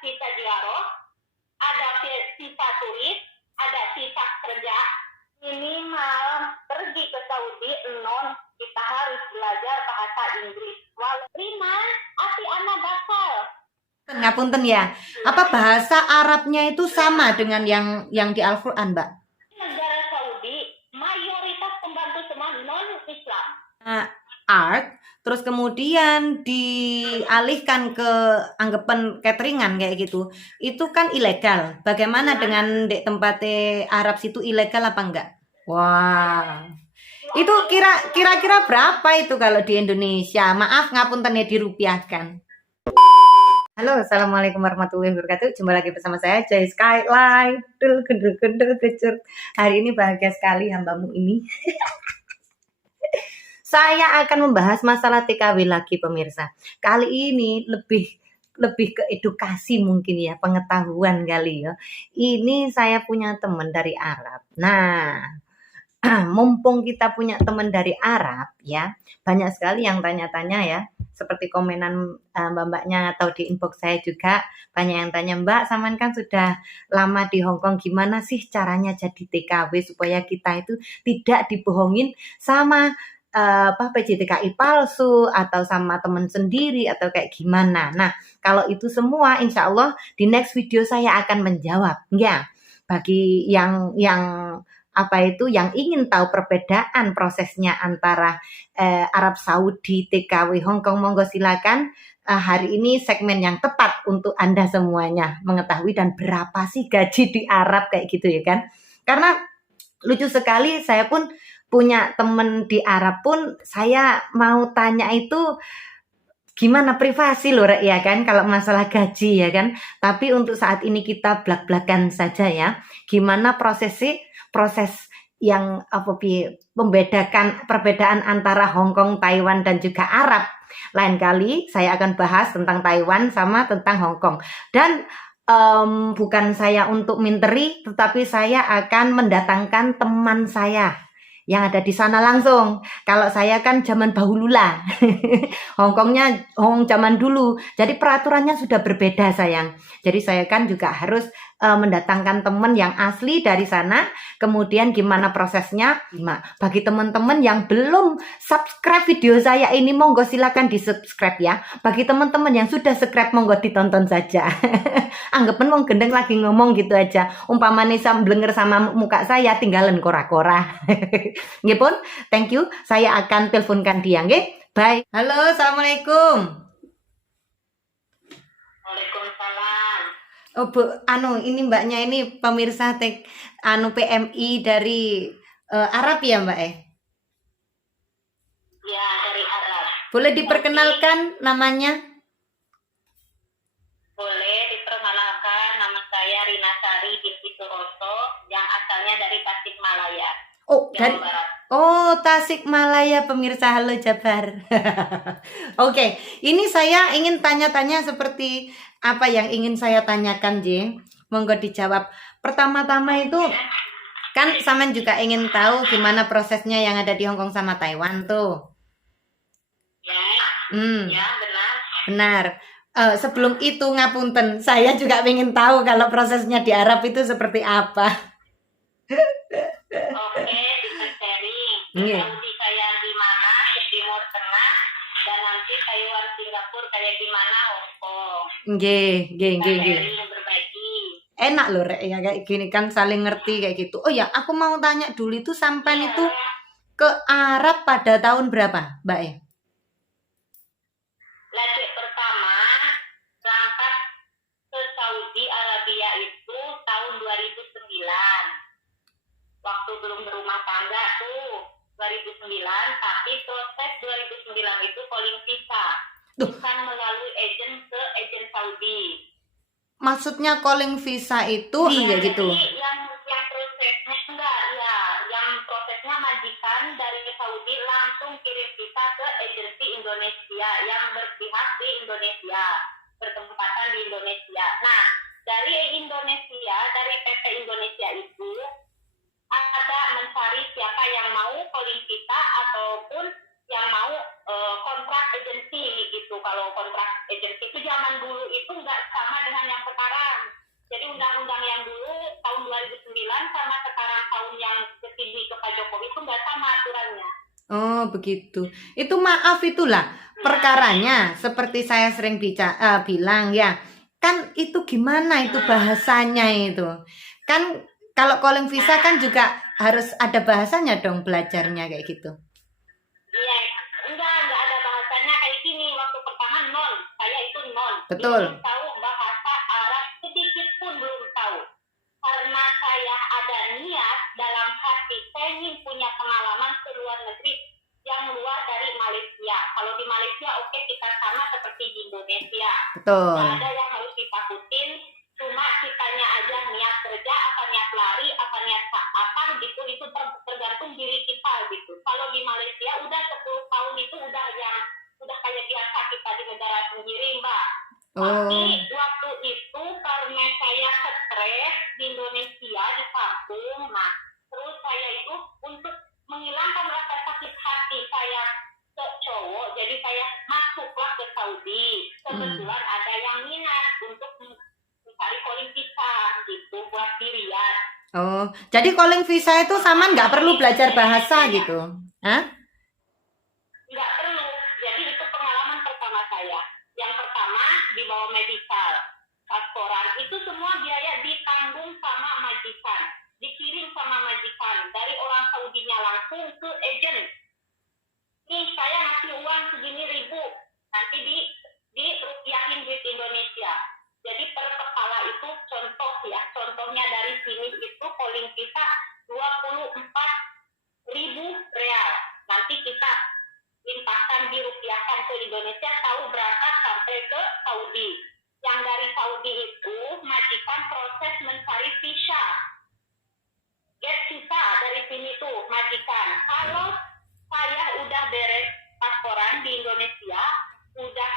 visa ziarah, ada visa turis, ada visa kerja. Minimal pergi ke Saudi non kita harus belajar bahasa Inggris. Walau terima, api anak bakal. Ngapunten ya, apa bahasa Arabnya itu sama dengan yang di Al-Quran, Mbak? Negara Saudi mayoritas pembantu semua non-Islam. Art, terus kemudian dialihkan ke anggapan cateringan kayak gitu. Itu kan ilegal. Bagaimana dengan di tempatnya Arab situ ilegal apa enggak? Wah. Itu kira-kira berapa itu kalau di Indonesia? Maaf ngapunten ya dirupiahkan. Halo, assalamualaikum warahmatullahi wabarakatuh. Jumpa lagi bersama saya Joy Skyline. Hari ini bahagia sekali hambamu ini. Saya akan membahas masalah TKW lagi pemirsa. Kali ini lebih ke edukasi mungkin ya, pengetahuan kali ya. Ini saya punya teman dari Arab. Nah, mumpung kita punya teman dari Arab ya, banyak sekali yang tanya-tanya ya, seperti komenan mbak-mbaknya atau di inbox saya juga banyak yang tanya, Mbak, saman kan sudah lama di Hongkong, gimana sih caranya jadi TKW supaya kita itu tidak dibohongin sama PJTKI palsu atau sama teman sendiri atau kayak gimana. Nah, kalau itu semua insya Allah di next video saya akan menjawab ya. Bagi yang yang ingin tahu perbedaan prosesnya antara Arab Saudi, TKW Hongkong, monggo silakan. Hari ini segmen yang tepat untuk Anda semuanya mengetahui dan berapa sih gaji di Arab kayak gitu ya kan. Karena lucu sekali, saya pun punya temen di Arab pun saya mau tanya itu gimana privasi loh ya kan kalau masalah gaji ya kan. Tapi untuk saat ini kita blak-blakan saja ya. Gimana proses yang membedakan perbedaan antara Hongkong, Taiwan dan juga Arab. Lain kali saya akan bahas tentang Taiwan sama tentang Hongkong. Dan bukan saya untuk minteri, tetapi saya akan mendatangkan teman saya yang ada di sana langsung. Kalau saya kan zaman bahulula, Hongkong zaman dulu. Jadi peraturannya sudah berbeda sayang. Jadi saya kan juga harus mendatangkan teman yang asli dari sana. Kemudian gimana prosesnya? Bagi teman-teman yang belum subscribe video saya ini, monggo silakan di subscribe ya. Bagi teman-teman yang sudah subscribe, monggo ditonton saja. Anggapan wong gendeng lagi ngomong gitu aja. Umpamane blenger sama muka saya, tinggalan kora-kora. Nggih pun, thank you. Saya akan teleponkan dia, nggih. Bye. Halo, assalamualaikum. Waalaikumsalam. Oh Bu, ini mbaknya ini pemirsa PMI dari Arab ya Mbak Ya, dari Arab. Boleh diperkenalkan namanya? Boleh diperkenalkan, nama saya Rina Sari binti Suroso yang asalnya dari Tasikmalaya. Oh, Jawa Barat. Tasikmalaya pemirsa, halo Jabar. Oke, ini saya ingin tanya-tanya seperti apa yang ingin saya tanyakan, J. Monggo dijawab. Pertama-tama itu kan Saman juga ingin tahu gimana prosesnya yang ada di Hongkong sama Taiwan tuh. Ya, ya benar. Benar. Sebelum itu ngapunten, saya juga ingin tahu kalau prosesnya di Arab itu seperti apa. Oke, bisa sharing. Iya. Saudi kayak gimana, ke Timur Tengah, dan nanti Taiwan, Singapura kayak gimana, Hongkong. Nggih. Sharing berbagi. Enak loh Rek ya kayak gini kan saling ngerti kayak gitu. Oh ya, aku mau tanya dulu itu sampai itu ke Arab pada tahun berapa, Mbak Lagi pertama berangkat ke Saudi Arabia itu tahun 2009. Waktu belum berumah tangga tuh 2009, tapi proses 2009 itu calling visa. Bukan melalui agen ke agen Saudi. Maksudnya calling visa itu iya gitu. Yang prosesnya enggak ya, yang prosesnya majikan dari Saudi langsung kirim visa ke agensi Indonesia yang berpihak di Indonesia, bertempatan di Indonesia. Nah, dari Indonesia, dari PT Indonesia itu ada mencari siapa yang mau calling visa ataupun yang mau kontrak agensi gitu. Kalau kontrak agensi itu zaman dulu itu nggak sama dengan yang sekarang. Jadi undang-undang yang dulu tahun 2009 sama sekarang tahun yang kesini ke Pak Jokowi itu nggak sama aturannya. Oh, begitu. Itu maaf itulah perkaranya seperti saya sering bilang ya. Kan itu gimana itu bahasanya itu. Kan kalau calling visa kan juga harus ada bahasanya dong belajarnya kayak gitu. Iya, enggak ada bahasanya kayak gini. Waktu pertama non, saya itu non. Betul. Belum tahu bahasa Arab sedikit pun belum tahu. Karena saya ada niat dalam hati, saya ingin punya pengalaman ke luar negeri yang luar dari Malaysia. Kalau di Malaysia oke, kita sama seperti di Indonesia. Betul. Nggak ada yang harus ditakutin, cuma kitanya aja niat kerja, apa niat lari, apa niat apa gitu, itu tergantung diri kita gitu. Kalau di Malaysia udah 10 tahun itu udah kayak biasa kita di negara sendiri, Mbak. Tapi waktu itu karena saya stres di Indonesia di kampung, nah terus saya itu untuk menghilangkan rasa sakit hati saya ke cowok, jadi saya masuklah ke Saudi. Kebetulan ada yang minat untuk mencari calling visa gitu buat di Riyadh. Oh, jadi calling visa itu sama nggak perlu belajar bahasa gitu? Hah? Nggak perlu. Jadi itu pengalaman pertama saya. Yang pertama dibawa medical, pasporan, itu semua biaya ditanggung sama majikan, dikirim sama majikan dari orang Saudinya langsung ke agent. Nih saya ngasih uang segini ribu, nanti di rupiahin duit Indonesia. Jadi per kepala itu contohnya dari sini itu calling kita 24.000 real. Nanti kita limpahkan dirupiahkan ke Indonesia, tahu berapa sampai ke Saudi. Yang dari Saudi itu majikan proses mencari visa, get visa dari sini tuh majikan. Kalau saya udah beres pasporan di Indonesia, udah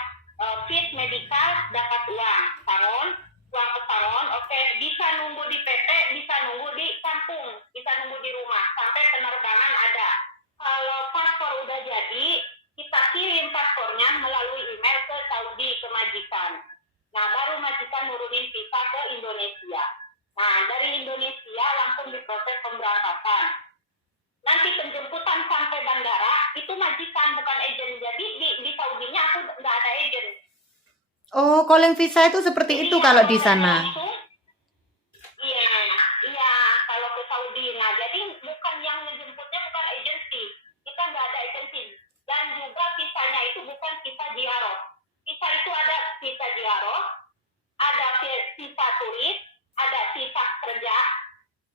fit medical, dapat uang pesangon, oke, bisa nunggu di PT, bisa nunggu di kampung, bisa nunggu di rumah sampai penerbangan ada. Kalau paspor udah jadi, kita kirim paspornya melalui email ke Saudi, ke majikan. Nah, baru majikan nurunin visa ke Indonesia. Nah, dari Indonesia langsung diproses pemberangkatan. Nanti penjemputan sampai bandara, itu majikan, bukan agen. Jadi di Saudinya aku nggak ada agen. Oh, calling visa itu seperti itu kalau di sana. Iya, kalau ke Saudi. Nah, jadi bukan yang menjemputnya bukan agensi. Kita nggak ada agensi. Dan juga visanya itu bukan visa ziarah. Visa itu ada visa ziarah, ada visa turis, ada visa kerja.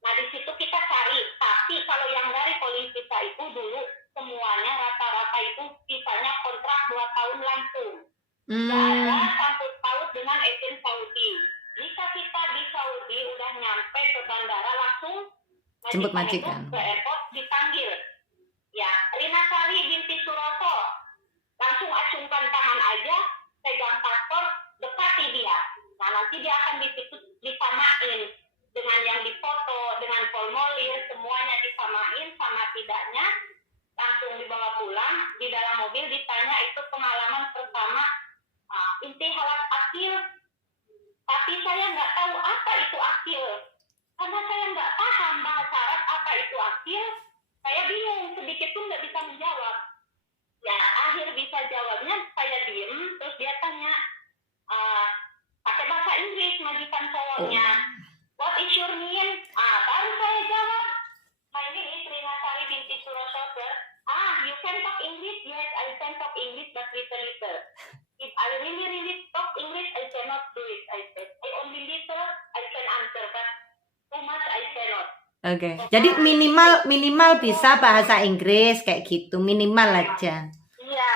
Nah, di situ kita cari. Tapi kalau yang dari calling visa itu dulu semuanya rata-rata itu visanya kontrak 2 tahun langsung. Nggak ada sangkut paut dengan agen Saudi. Jika kita di Saudi udah nyampe ke bandara langsung jemput majikan ke airport dipanggil. Ya, Rina Sari binti Suroso. Langsung acungkan tangan aja, pegang paspor, dekati dia. Nah, nanti dia akan disamain dengan yang difoto, dengan formulir, semuanya disamain sama tidaknya. Langsung dibawa pulang, di dalam mobil ditanya itu pengalaman pertama, inti halat akil. Tapi saya nggak tahu apa itu akil. Karena saya nggak paham bahasa Arab apa itu akil, saya bingung, sedikit pun nggak bisa menjawab. Ya, akhir bisa jawabnya, saya diem, terus dia tanya, pakai bahasa Inggris, majikan cowoknya. What is your name? Baru saya jawab, my name is Rina Sari binti Suroso, sir. You can talk English? Yes, I can talk English, but little. If I really talk English, I cannot do it, I said. I only little, I can answer, but too much I cannot. Oke. Jadi minimal bisa bahasa Inggris kayak gitu, minimal aja. Iya.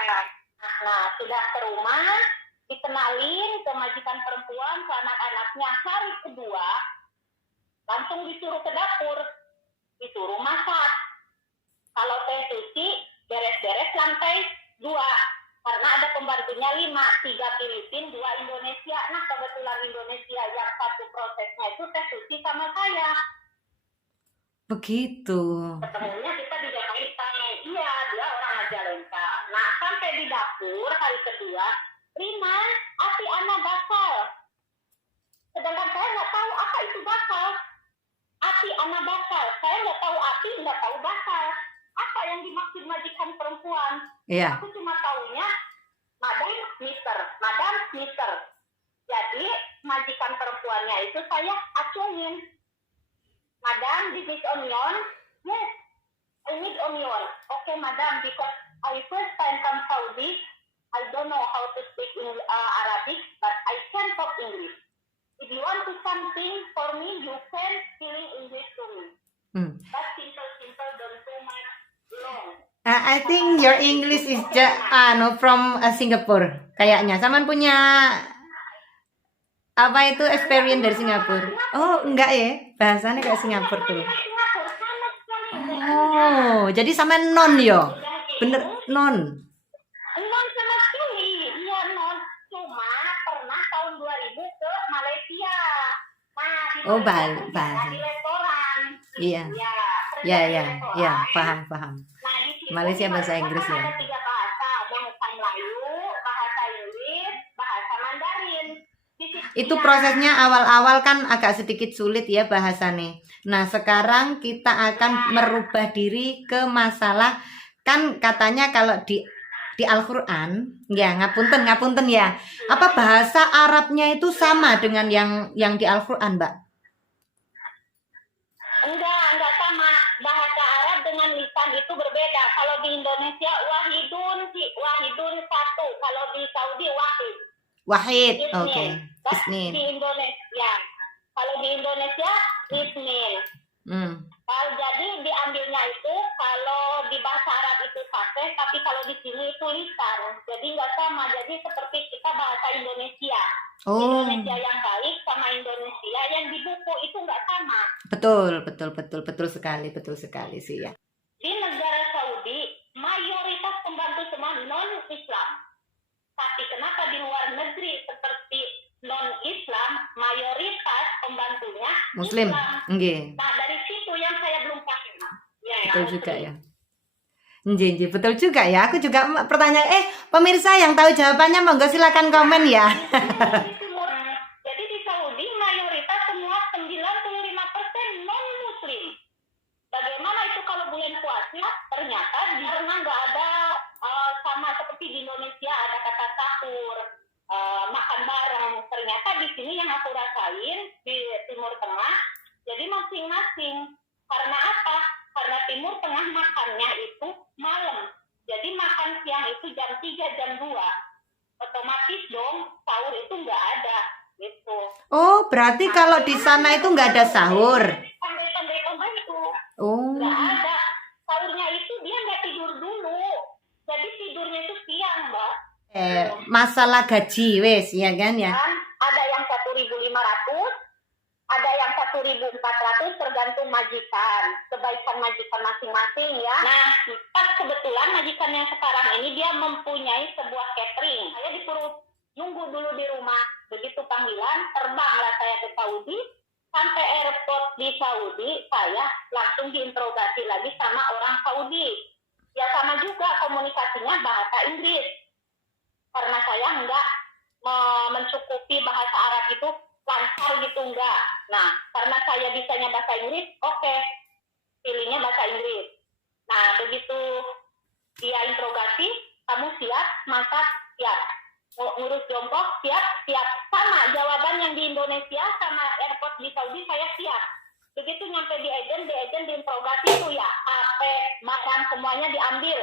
Nah, sudah ke rumah, dikenalin ke majikan perempuan, ke anak-anaknya. Hari kedua, langsung disuruh ke dapur, disuruh masak. Kalau teh suci, beres-beres lantai 2. Karena ada pembantunya 5, 3 Filipin, 2 Indonesia. Nah, kebetulan Indonesia yang satu prosesnya itu teh suci sama saya. Begitu. Ketemunya kita di Jakarta. Iya, dia orang Majalengka. Nah, sampai di dapur hari kedua, Rina, api anak bakal. Sedangkan saya nggak tahu apa itu bakal. Api anak bakal. Saya nggak tahu api, nggak tahu bakal. Apa yang dimaksud majikan perempuan? Iya. Aku cuma tahunya madam, mister. Jadi majikan perempuannya itu saya acungin. Madam, this is onion. Yes, I need onion. Okay, madam, because I first time come Saudi, I don't know how to speak in Arabic, but I can talk English. If you want to something for me, you can speak English to me. But simple, don't too much long. I think your English is from Singapore. Kayaknya Saman punya apa itu experience dari Singapura? Oh, enggak ya. Bahasanya kayak Singapura tuh. Oh, jadi sama non yo. Bener non. Non sama sekali. Iya non. Cuma pernah tahun 2000 ke Malaysia. Nah, Oh, Bali. Di restoran. Iya. Ya, paham. Nah, di situ Malaysia bahasa Inggris ya. Ada 3 bahasa, bahasa Melayu, bahasa Inggris, bahasa Mandarin. Itu prosesnya awal-awal kan agak sedikit sulit ya bahasanya. Nah, sekarang kita akan merubah diri ke masalah, kan katanya kalau di Al-Qur'an, ya ngapunten ya. Apa bahasa Arabnya itu sama dengan yang di Al-Qur'an, Mbak? Enggak sama. Bahasa Arab dengan lisan itu berbeda. Kalau di Indonesia wahidun satu. Kalau di Saudi Wahid. Oke. Isnin. Di Indonesia. Kalau di Indonesia isnin. Jadi diambilnya itu kalau di bahasa Arab itu fasih, tapi kalau di sini itu lisan. Jadi nggak sama. Jadi seperti kita bahasa Indonesia. Indonesia yang baik sama Indonesia yang di buku itu nggak sama. Betul sekali sih ya. Di negara Saudi mayoritas pembantu semua non-Islam. Tapi kenapa di luar negeri seperti non-Islam mayoritas pembantunya Muslim? Islam. Nah, dari situ yang saya belum paham. Betul juga ya. Betul juga ya. Aku juga pertanyaan. Pemirsa yang tahu jawabannya monggo silakan komen ya. Jadi di Saudi mayoritas semua 95% non-Muslim. Bagaimana itu kalau bulan puasa? Ternyata di sana nggak ada sama seperti di Indonesia ada kata sahur, makan bareng. Ternyata di sini yang aku rasain di Timur Tengah, jadi masing-masing. Karena apa? Karena Timur Tengah makannya itu malam. Jadi makan siang itu jam 3, jam 2. Otomatis dong sahur itu nggak ada gitu. Oh, berarti kalau di sana itu nggak ada sahur? Sampai itu. Oh. Nggak ada. Sahurnya itu dia nggak tidur dulu. Jadi tidurnya itu siang, Mbak. Masalah gaji, wes, ya kan ya? Ada yang 1.500, ada yang 1.400 tergantung majikan. Kebaikan majikan masing-masing ya. Nah, kebetulan majikan yang sekarang ini dia mempunyai sebuah catering. Saya disuruh nunggu dulu di rumah. Begitu panggilan, terbanglah saya ke Saudi. Sampai airport di Saudi, saya langsung diinterogasi lagi sama orang Saudi. Ya sama juga komunikasinya bahasa Inggris. Karena saya enggak mencukupi bahasa Arab itu lancar gitu enggak. Nah, karena saya bisanya bahasa Inggris, oke. Pilihnya bahasa Inggris. Nah, begitu dia interogasi, kamu siap, masak, siap. Ngurus jongkok, siap. Sama jawaban yang di Indonesia sama airport di Saudi saya siap. Begitu nyampe di agent diinterogasi itu ya, HP, makan semuanya diambil.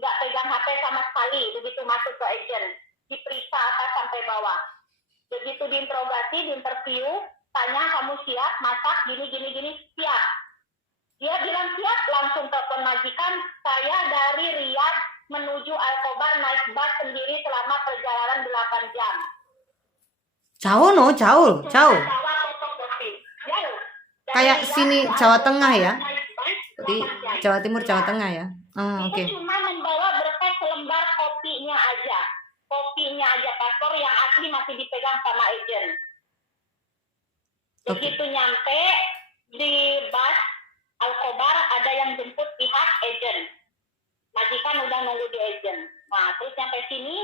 Nggak pegang HP sama sekali, begitu masuk ke agent. Diperiksa atas sampai bawah. Begitu diinterogasi, diinterview, tanya kamu siap, masak, gini, siap. Dia bilang siap, langsung telepon majikan, saya dari Riyadh menuju Al-Khobar naik bus sendiri selama perjalanan 8 jam. Jauh. Jauh. Kayak sini Jawa Tengah ya? Di Jawa Timur, Jawa Tengah ya? Oke. Itu cuma membawa berkas selembar kopinya aja. Paspor yang asli masih dipegang sama agen. Begitu nyampe di bus Al-Khobar ada yang jemput pihak agen. Majikan udah nunggu di agen. Nah, terus sampai sini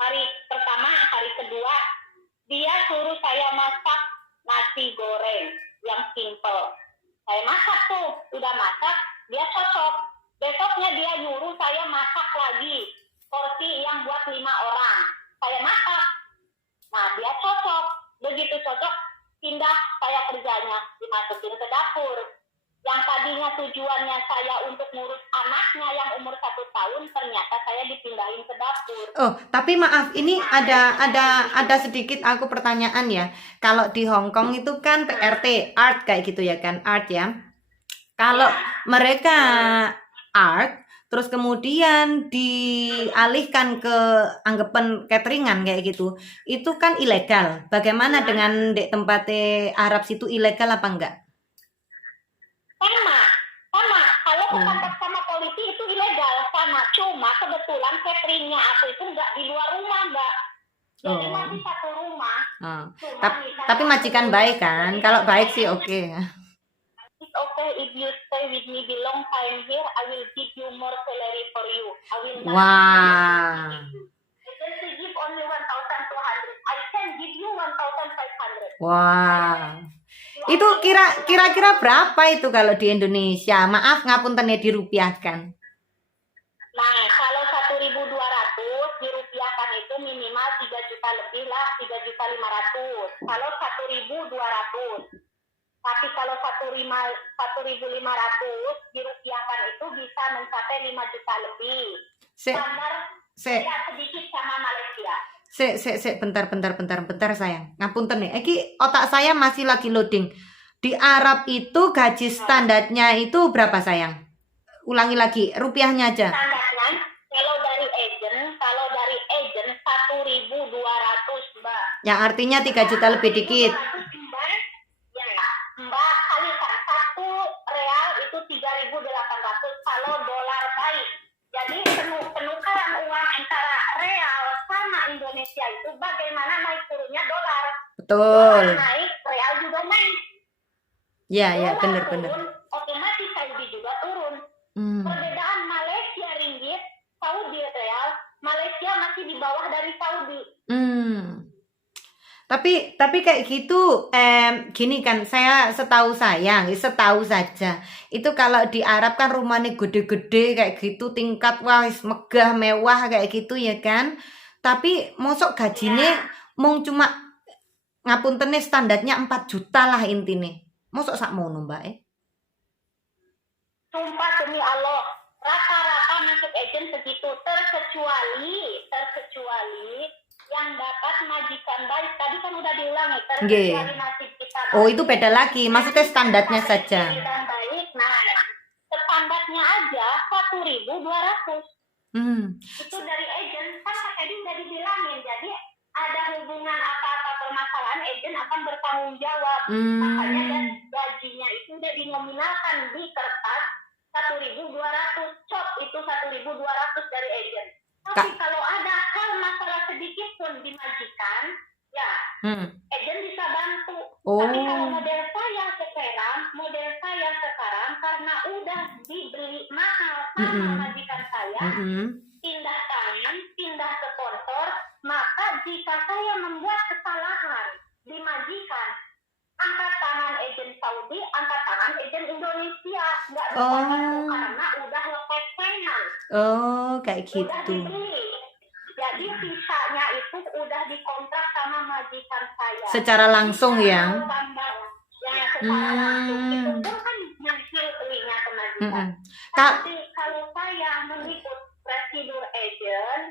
Hari pertama, hari kedua, dia suruh saya masak nasi goreng yang simple. Saya masak tuh, udah masak, dia cocok. Besoknya dia nyuruh saya masak lagi porsi yang buat 5 orang. Saya masak, nah dia cocok. Begitu cocok, pindah saya kerjanya, dimasukin ke dapur. Yang tadinya tujuannya saya untuk ngurus anaknya yang umur 1 tahun, ternyata saya dipindahin ke dapur. Oh, tapi maaf, ini ada sedikit aku pertanyaan ya. Kalau di Hong Kong itu kan PRT, art kayak gitu ya kan, art ya. Kalau mereka art, terus kemudian dialihkan ke anggapan cateringan kayak gitu, itu kan ilegal. Bagaimana dengan di tempat Arab situ, ilegal apa enggak? Sama. Kalau ketangkap sama polisi itu ilegal, sama. Cuma kebetulan cateringnya aku itu nggak di luar rumah, Mbak. Jadi masih satu rumah. Tapi majikan baik kan? Kalau baik sih oke. It's okay if you stay with me the long time here. I will give you more salary for you. I will not Wah. Agency give only 1,200. I can give you 1,500. Wah. Itu kira-kira berapa itu kalau di Indonesia? Maaf ngapunten ya, dirupiahkan. Nah, kalau 1.200 dirupiahkan itu minimal 3 juta lebih lah, 3.500.000. Kalau 1.200. Tapi kalau 1.500 dirupiahkan itu bisa mencapai 5 juta lebih. Standar sedikit sama Malaysia. Bentar sayang. Ngapunten nih. Iki otak saya masih lagi loading. Di Arab itu gaji standarnya itu berapa sayang? Ulangi lagi, rupiahnya aja. Standarnya kalau dari agent 1.200, Mbak. Yang artinya 3 juta lebih dikit. Mbak, kalikan 1 real itu 3.800 kalau dolar baik. Jadi penukaran uang antara real sama Indonesia itu bagaimana naik turunnya dolar. Betul. Dolar naik, real juga naik. Ya, benar. Otomatis Saudi juga turun. Perbedaan Malaysia ringgit, Saudi real, Malaysia masih di bawah dari Saudi. Tapi kayak gitu, gini kan, saya setahu saja, itu kalau di Arab kan rumahnya gede-gede kayak gitu, tingkat wah megah mewah kayak gitu ya kan. Tapi mosok gajinya mung cuma ngapuntene standarnya 4 juta lah intine. Mosok sakmono Mbak Sumpah demi Allah, rata-rata masuk agent segitu, terkecuali yang dapat majikan baik. Tadi kan udah diulangi, terkecuali nasib kita baik. Oh, itu beda lagi, maksudnya standarnya saja. Dan baik, nah standarnya aja 1.200. Itu dari agent, kan tadi udah dibilangin, jadi ada hubungan apa-apa permasalahan, agent akan bertanggung jawab. Makanya gajinya itu udah dinominalkan di kertas 1.200, cop itu 1.200 dari agent. Tapi kalau ada hal masalah sedikit pun dimajikan, ya agent bisa bantu. Tapi kalau model saya sekarang karena udah dibeli mahal sama majikan saya, pindah tangan, pindah ke sponsor, maka jika saya membuat kesalahan dimajikan, angkat tangan agent Saudi, angkat tangan agent Indonesia, nggak bisa bantu karena udah lepas tangan. Kayak gitu. Udah dibeli. Jadi sisanya itu udah dikontrak sama majikan saya. Secara langsung ya? Ya, secara langsung. Itu pun kan hasil belinya ke majikan. Tapi kalau saya mengikut prosedur agent,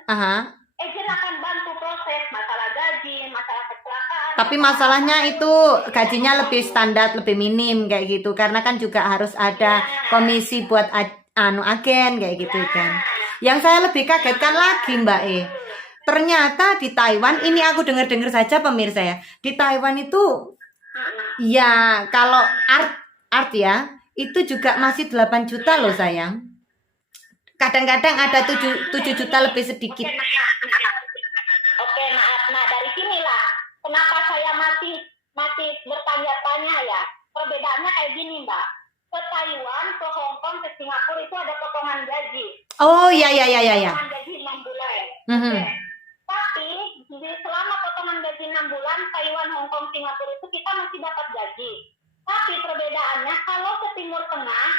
agent akan bantu proses masalah gaji, masalah kecelakaan. Tapi masalahnya itu gajinya lebih standar, lebih minim kayak gitu. Karena kan juga harus ada komisi buat agen kayak gitu kan. Yang saya lebih kagetkan lagi Mbak ternyata di Taiwan, ini aku dengar saja pemirsa ya. Di Taiwan itu ya kalau art ya, itu juga masih 8 juta loh sayang. Kadang-kadang ada 7 juta lebih sedikit. Oke, maaf. Nah, dari sinilah kenapa saya masih bertanya-tanya ya. Perbedaannya kayak gini, Mbak. Ke Taiwan, ke Hong Kong, ke Singapura itu ada potongan gaji. Oh, iya. Potongan gaji 6 bulan. Tapi selama potongan gaji 6 bulan, Taiwan, Hong Kong, Singapura itu kita masih dapat gaji. Tapi perbedaannya kalau ke Timur Tengah,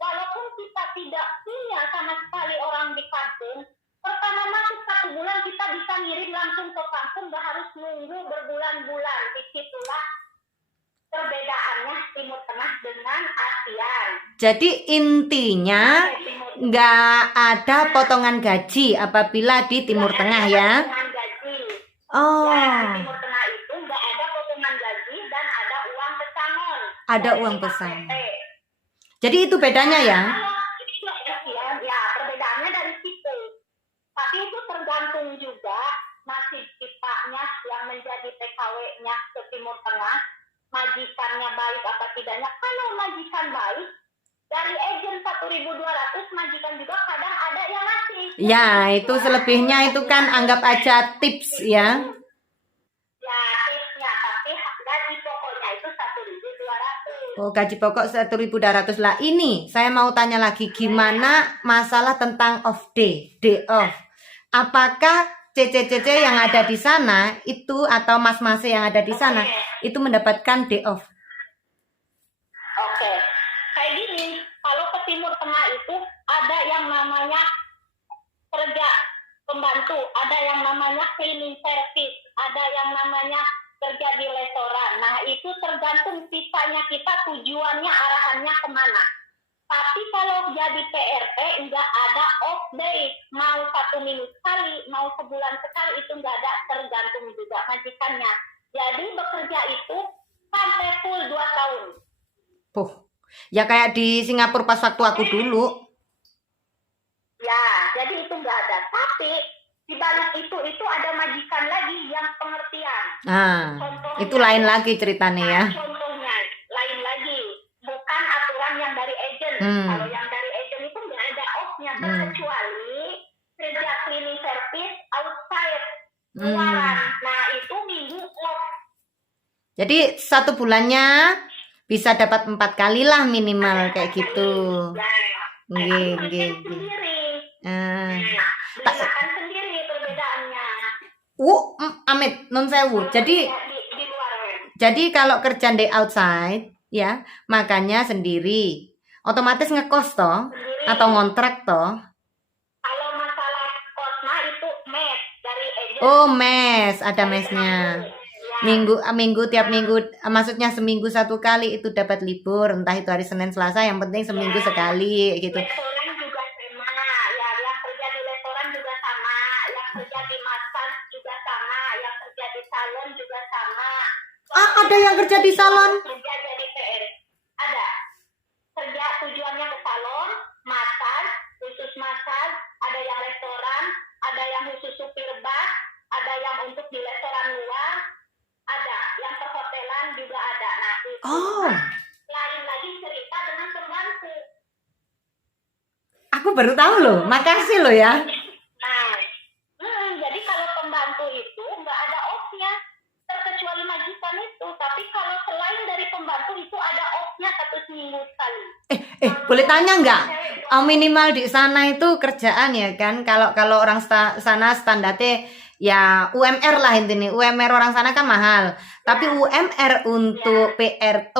walaupun kita tidak punya sama sekali orang di kampung, pertama masuk 1 bulan kita bisa ngirim langsung ke kampung, gak harus nunggu berbulan-bulan. Disitulah perbedaannya Timur Tengah dengan ASEAN. Jadi intinya nggak ada potongan gaji apabila di Timur Tengah ya. Potongan gaji. Oh. Ya, di Timur Tengah itu nggak ada potongan gaji dan ada uang pesangon. Ada Dari uang KPP. pesangon. Jadi itu bedanya ya. Ya, perbedaannya dari situ. Tapi itu tergantung juga nasib kitanya yang menjadi TKW-nya ke Timur Tengah, majikannya baik apa tidaknya. Kalau majikan baik, dari agen 1.200, majikan juga kadang ada yang ngasih. Ya, itu selebihnya itu kan anggap aja tips ya. Ya, tipsnya, tapi gaji pokoknya itu 1.200. Oh, gaji pokok 1.200 lah. Ini saya mau tanya lagi, gimana masalah tentang off day off? Apakah CC-CC yang ada di sana itu atau mas-mas yang ada di sana itu mendapatkan day off? Oke, kayak gini, kalau ke Timur Tengah itu ada yang namanya kerja pembantu, ada yang namanya cleaning service, ada yang namanya kerja di restoran. Nah, itu tergantung visanya kita, tujuannya, arahannya kemana. Tapi kalau jadi PRT nggak ada off day, mau 1 minggu sekali, mau sebulan sekali, itu nggak ada, tergantung juga majikannya. Jadi bekerja itu sampai full 2 tahun. Ya kayak di Singapura pas waktu aku dulu. Ya, jadi itu nggak ada. Tapi di balik itu ada majikan lagi yang pengertian. Nah, Contohnya, itu lain lagi ceritanya ya. Contohnya lain lagi, bukan aturan yang dari agent. Kalau yang dari agent itu nggak ada off-nya, kecuali kerja cleaning service outside luaran. Nah, itu minggu off. Jadi 1 bulannya bisa dapat 4 kali lah minimal kayak gitu. Nggih. Makan sendiri perbedaannya. Amit nun sewu. Jadi di luar. Jadi kalau kerja di outside ya, makannya sendiri. Otomatis ngekos toh atau ngontrak toh? Kalau masalah kosma itu mes dari agent. Oh, mes, ada mesnya. Minggu tiap minggu, maksudnya seminggu 1 kali itu dapat libur, entah itu hari Senin Selasa, yang penting seminggu sekali gitu. Restoran juga sama, ya, yang kerja di restoran juga sama, yang kerja di massage juga sama, yang kerja di salon juga sama. Ada yang kerja di salon? Kerja jadi PR. Ada. Kerja tujuannya ke salon, massage, khusus massage, ada yang restoran, ada yang khusus supir bus, ada yang untuk di restoran luar, ada yang perhotelan juga ada. Nah, itu lain lagi cerita dengan pembantu. Aku baru tahu loh, makasih loh ya. Nah, jadi kalau pembantu itu nggak ada off-nya, terkecuali majikan itu. Tapi kalau selain dari pembantu itu ada off-nya 1 minggu sekali. Boleh tanya nggak? Minimal di sana itu kerjaan ya kan? Kalau orang sana standarnya ya UMR lah intinya. UMR orang sana kan mahal. Tapi UMR untuk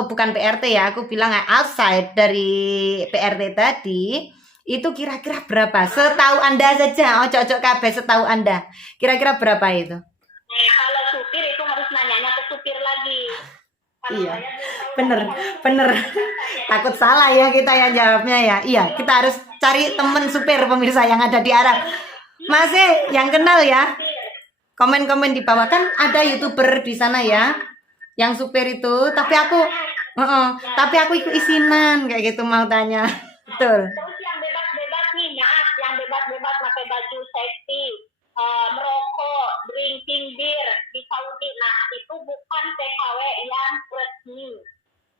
bukan PRT ya, aku bilang outside dari PRT tadi, itu kira-kira berapa? Setahu Anda saja, ojo-ojo kabeh setahu Anda. Kira-kira berapa itu? Kalau supir itu harus nanyanya ke supir lagi. Iya, bener. Takut salah ya kita yang jawabnya ya. Iya, kita harus cari temen supir pemirsa yang ada di Arab. Masih yang kenal ya. Komen-komen di bawah, kan ada YouTuber di sana ya, yang supir itu. Tapi aku ikut isinan kayak gitu mau tanya. Betul. Terus yang bebas-bebas nih, yang bebas-bebas pakai baju safety, merokok, drinking beer di Saudi. Nah, itu bukan TKW yang resmi.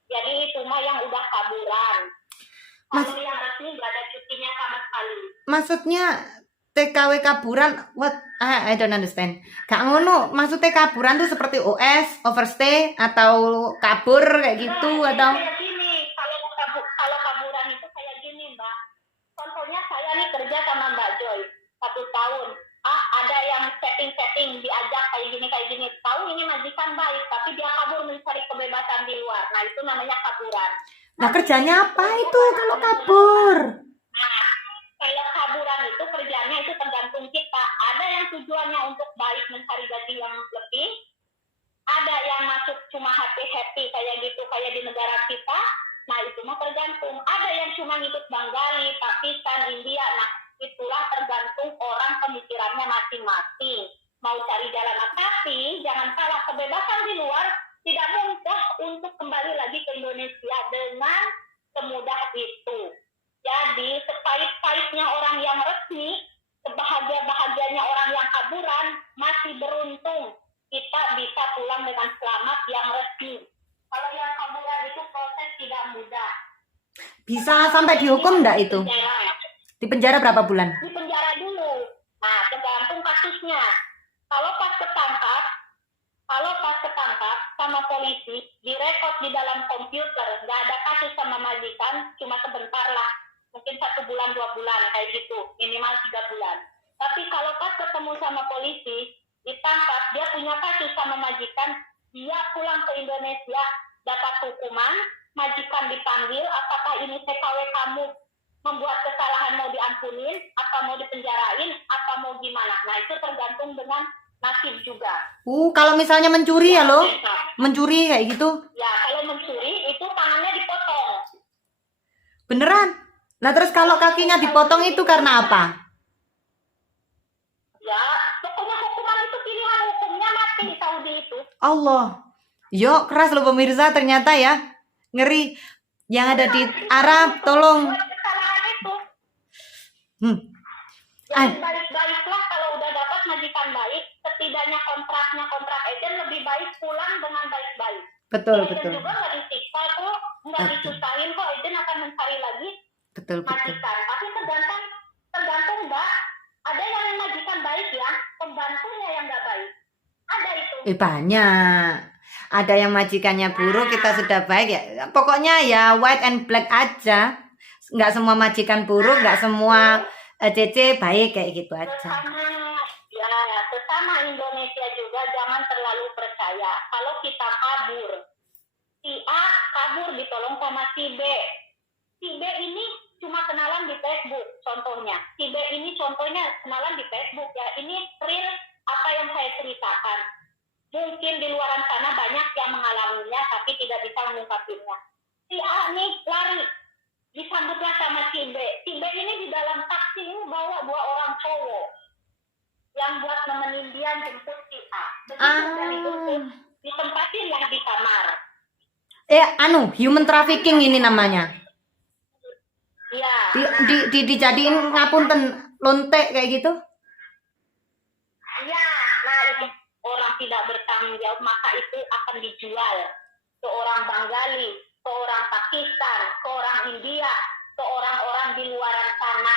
Jadi itu mah yang udah kaburan. Kalau yang resmi gak ada cutinya sama sekali. Maksudnya TKW kaburan, what? I don't understand. Gak ngono, maksudnya kaburan tuh seperti OS, overstay, atau kabur kayak gitu, atau? Kayak gini, kalau kaburan itu kayak gini, Mbak. Contohnya saya nih kerja sama Mbak Joy 1 tahun. Ada yang setting diajak kayak gini tahu ini majikan baik tapi dia kabur mencari kebebasan di luar, nah itu namanya kaburan. Nah, kerjanya apa itu kalau kabur? Nah, kalau kaburan itu kerjanya itu tergantung kita. Ada yang tujuannya untuk baik mencari gaji yang lebih, ada yang masuk cuma happy kayak gitu kayak di negara kita. Nah itu mah tergantung. Ada yang cuma ngikut Bengali, Pakistan, India. Nah itulah tergantung orang pemikirannya masing-masing. Mau cari jalan apa, tapi jangan salah, kebebasan di luar tidak mudah untuk kembali lagi ke Indonesia dengan semudah itu. Jadi sepahit-pahitnya orang yang resmi, sebahagia-bahagianya orang yang kaburan, masih beruntung kita bisa pulang dengan selamat yang resmi. Kalau yang kaburan itu proses tidak mudah. Bisa sampai dihukum enggak itu? Di penjara berapa bulan? Di penjara dulu. Nah, tergantung kasusnya. Kalau pas ketangkap sama polisi, direkod di dalam komputer, nggak ada kasus sama majikan, cuma sebentar lah. Mungkin 1 bulan, 2 bulan, kayak gitu. Minimal 3 bulan. Tapi kalau pas ketemu sama polisi, ditangkap, dia punya kasus sama majikan, dia pulang ke Indonesia, dapat hukuman, majikan dipanggil, apakah ini TKW kamu membuat kesalahan mau diampunin, apa mau dipenjarain, apa mau gimana. Nah itu tergantung dengan nasib juga. Kalau misalnya mencuri ya loh, mencuri kayak gitu. Ya kalau mencuri itu tangannya dipotong. Beneran? Nah terus kalau kakinya dipotong itu karena apa? Ya pokoknya hukuman itu pilihan hukumnya mati di Saudi itu. Allah, yo keras loh pemirsa ternyata ya, ngeri. Yang ada di Arab, tolong. Kesalahan itu. Jadi baik-baiklah kalau udah dapat majikan baik, setidaknya kontrak agent lebih baik pulang dengan baik-baik. Betul. Agent juga nggak disiksa tuh, nggak disusahin kok, agent akan mencari lagi Betul. majikan. Tapi tergantung Mbak, ada yang majikan baik ya, pembantunya yang nggak baik. Ada itu. Banyak. Ada yang majikannya buruk, kita sudah baik ya. Pokoknya ya white and black aja. Nggak semua majikan buruk, nggak semua CC baik kayak gitu aja. Sesama Indonesia juga jangan terlalu percaya. Kalau kita kabur, si A kabur ditolong sama si B. Si B ini cuma kenalan di Facebook contohnya. Si B ini contohnya kenalan di Facebook ya. Ini real apa yang saya ceritakan. Mungkin di luar sana banyak yang mengalaminya tapi tidak bisa mengungkapinya. Si A nih lari, disambutlah sama si B. Si B ini di dalam taksi ini bawa 2 orang cowok yang buat nemenin dia jemput si A. Begitu dari itu ditempatin lah di kamar. Human trafficking ini namanya. Ya. Dijadiin ngapunten lontek kayak gitu. Ya, nah itu orang tidak bertanggung jawab maka itu akan dijual ke orang Bengali, ke orang Pakistan, ke orang India, ke orang-orang di luar sana.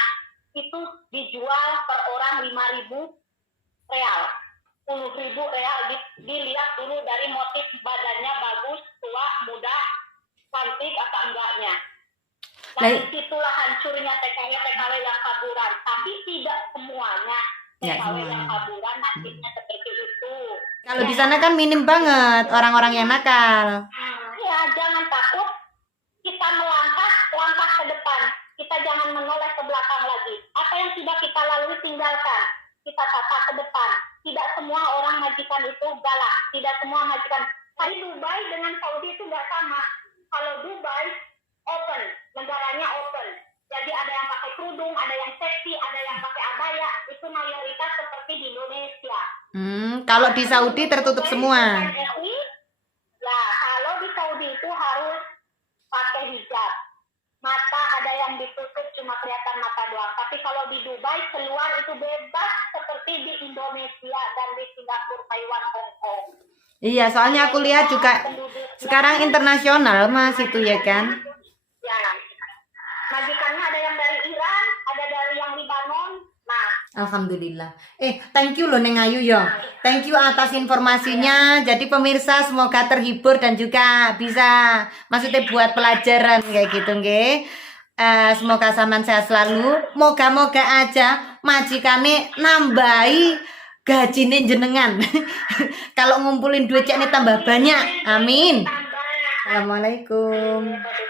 Itu dijual per orang 5.000 real, 10.000 real. Dilihat dulu dari motif badannya bagus, tua, muda, cantik atau enggaknya. Nah disitulah hancurnya TKW yang kaburan. Tapi tidak semuanya TKW yang kaburan nasibnya seperti itu. Kalau di sana kan minim banget orang-orang yang nakal. Ya jangan takut, kita melangkah ke depan. Kita jangan menoleh ke belakang lagi. Apa yang sudah kita lalui tinggalkan. Kita tata ke depan. Tidak semua orang majikan itu galak. Tidak semua majikan. Tapi Dubai dengan Saudi itu nggak sama. Kalau Dubai open, negaranya open. Jadi ada yang pakai kerudung, ada yang seksi, ada yang pakai abaya. Itu mayoritas seperti di Indonesia. Kalau di Saudi tertutup semua. Nah, kalau di Saudi itu harus pakai hijab. Mata ada yang ditutup cuma kelihatan mata doang. Tapi kalau di Dubai keluar itu bebas seperti di Indonesia dan di Singapura, Taiwan, Hong Kong. Iya, soalnya aku lihat juga sekarang internasional Mas itu ya kan. Ya, majikannya ada yang dari Iran, ada dari yang Libanon. Nah, alhamdulillah. Thank you loh Neng Ayu yo. Thank you atas informasinya. Jadi pemirsa semoga terhibur dan juga bisa maksudnya buat pelajaran kayak gitu nggih. Semoga sampean sehat selalu. Moga-moga aja majikane nambahi gajine jenengan. Kalau ngumpulin duit cekne tambah banyak. Amin. Tambah. Assalamualaikum. Pada